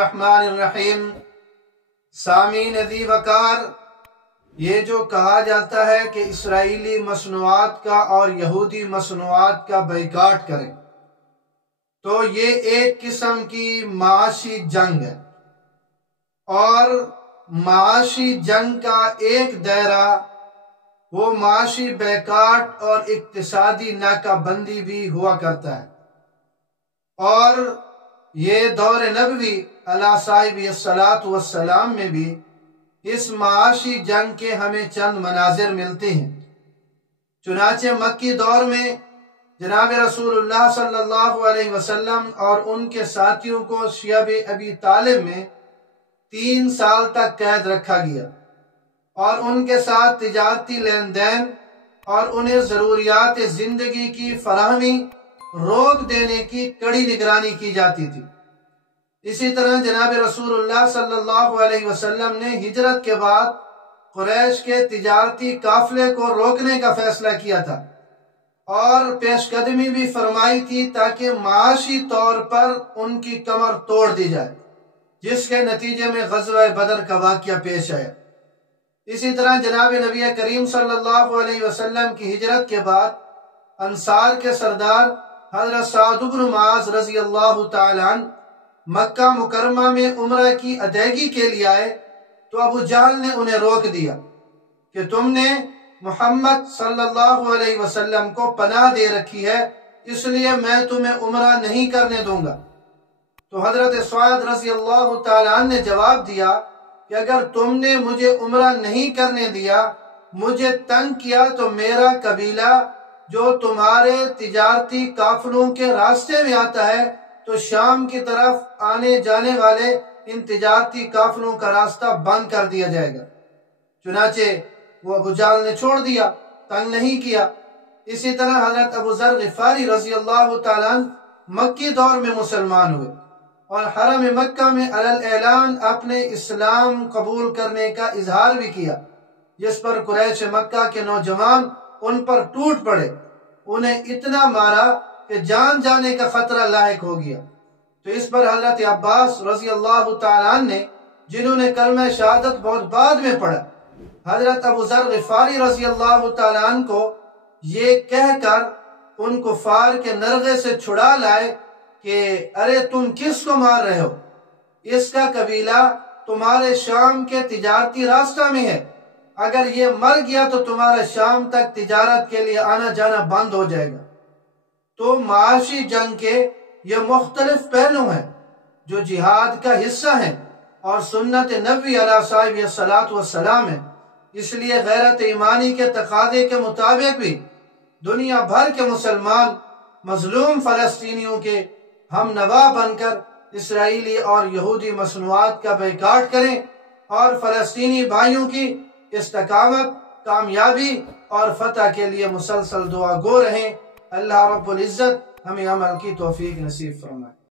الرحمن الرحیم۔ سامعین عزیز وقار، یہ جو کہا جاتا ہے کہ اسرائیلی مصنوعات کا اور یہودی مصنوعات کا بائیکاٹ کریں، تو یہ ایک قسم کی معاشی جنگ ہے، اور معاشی جنگ کا ایک دائرہ وہ معاشی بائیکاٹ اور اقتصادی ناکہ بندی بھی ہوا کرتا ہے۔ اور یہ دور نبوی علیہ صاحب الصلاۃ والسلام میں بھی اس معاشی جنگ کے ہمیں چند مناظر ملتے ہیں۔ چنانچہ مکی دور میں جناب رسول اللہ صلی اللہ علیہ وسلم اور ان کے ساتھیوں کو شیب ابی طالب میں 3 سال تک قید رکھا گیا، اور ان کے ساتھ تجارتی لین دین اور انہیں ضروریات زندگی کی فراہمی روک دینے کی کڑی نگرانی کی جاتی تھی۔ اسی طرح جناب رسول اللہ صلی اللہ علیہ وسلم نے ہجرت کے بعد قریش کے تجارتی قافلے کو روکنے کا فیصلہ کیا تھا، اور پیش قدمی بھی فرمائی تھی تاکہ معاشی طور پر ان کی کمر توڑ دی جائے، جس کے نتیجے میں غزوہ بدر کا واقعہ پیش آیا۔ اسی طرح جناب نبی کریم صلی اللہ علیہ وسلم کی ہجرت کے بعد انصار کے سردار حضرت سعد بن معاذ رضی اللہ تعالیٰ عنہ مکہ مکرمہ میں عمرہ کی ادائیگی کے لیے آئے، تو ابو جہل نے انہیں روک دیا کہ تم نے محمد صلی اللہ علیہ وسلم کو پناہ دے رکھی ہے، اس لیے میں تمہیں عمرہ نہیں کرنے دوں گا۔ تو حضرت سعد رضی اللہ تعالیٰ عنہ نے جواب دیا کہ اگر تم نے مجھے عمرہ نہیں کرنے دیا، مجھے تنگ کیا، تو میرا قبیلہ جو تمہارے تجارتی قافلوں کے راستے میں آتا ہے، تو شام کی طرف آنے جانے والے ان تجارتی قافلوں کا راستہ بند کر دیا جائے گا۔ چنانچہ وہ ابو جہل نے چھوڑ دیا، تنگ نہیں کیا۔ اسی طرح حضرت ابو ذر غفاری رضی اللہ تعالیٰ عنہ مکی دور میں مسلمان ہوئے، اور حرم مکہ میں علی الاعلان اپنے اسلام قبول کرنے کا اظہار بھی کیا، جس پر قریش مکہ کے نوجوان ان پر ٹوٹ پڑے، انہیں اتنا مارا کہ جان جانے کا خطرہ لاحق ہو گیا۔ تو اس پر حضرت عباس رضی اللہ تعالیٰ عنہ نے، جنہوں نے کلمہ شہادت بہت بعد میں پڑھا، حضرت ابو ذر غفاری رضی اللہ تعالیٰ عنہ کو یہ کہہ کر ان کفار کے نرغے سے چھڑا لائے کہ ارے تم کس کو مار رہے ہو؟ اس کا قبیلہ تمہارے شام کے تجارتی راستہ میں ہے، اگر یہ مر گیا تو تمہارا شام تک تجارت کے لیے آنا جانا بند ہو جائے گا۔ تو معاشی جنگ کے یہ مختلف پہلو ہیں جو جہاد کا حصہ ہیں اور سنت نبوی علیہ صاحب الصلاۃ والسلام ہے۔ اس لیے غیرت ایمانی کے تقاضے کے مطابق بھی دنیا بھر کے مسلمان مظلوم فلسطینیوں کے ہم نوا بن کر اسرائیلی اور یہودی مصنوعات کا بائیکاٹ کریں، اور فلسطینی بھائیوں کی استقامت، کامیابی اور فتح کے لیے مسلسل دعا گو رہیں۔ اللہ رب العزت ہمیں عمل کی توفیق نصیب فرمائے۔